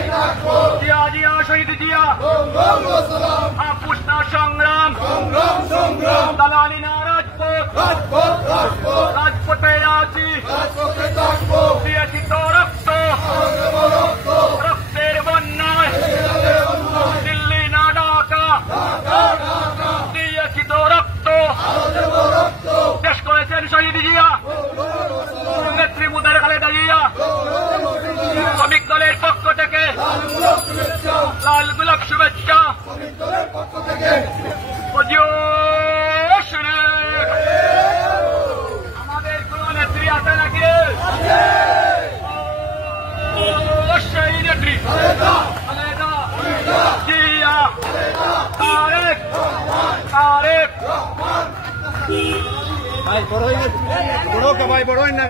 জিয়া জিয়া শহীদ জিয়া আপুষ্ণা সংগ্রাম দালালি না রাজপথে আছি দিয়েছি তো রক্ত রক্তের বন্যায় দিল্লি না ঢাকা দিয়েছি তো রক্ত শেষ করেছেন শহীদ জিয়া নেত্রী মুদার খালেদা জিয়া শ্রমিক দলের পক্ষ থেকে লাল গোলাপ শুভেচ্ছা আমাদের কোন নেত্রী আছে নাকি সেই নেত্রী খালেদা জিয়া তারেক ভাই বড় হয়ে গেছে বড় ভাই বড় হয় না।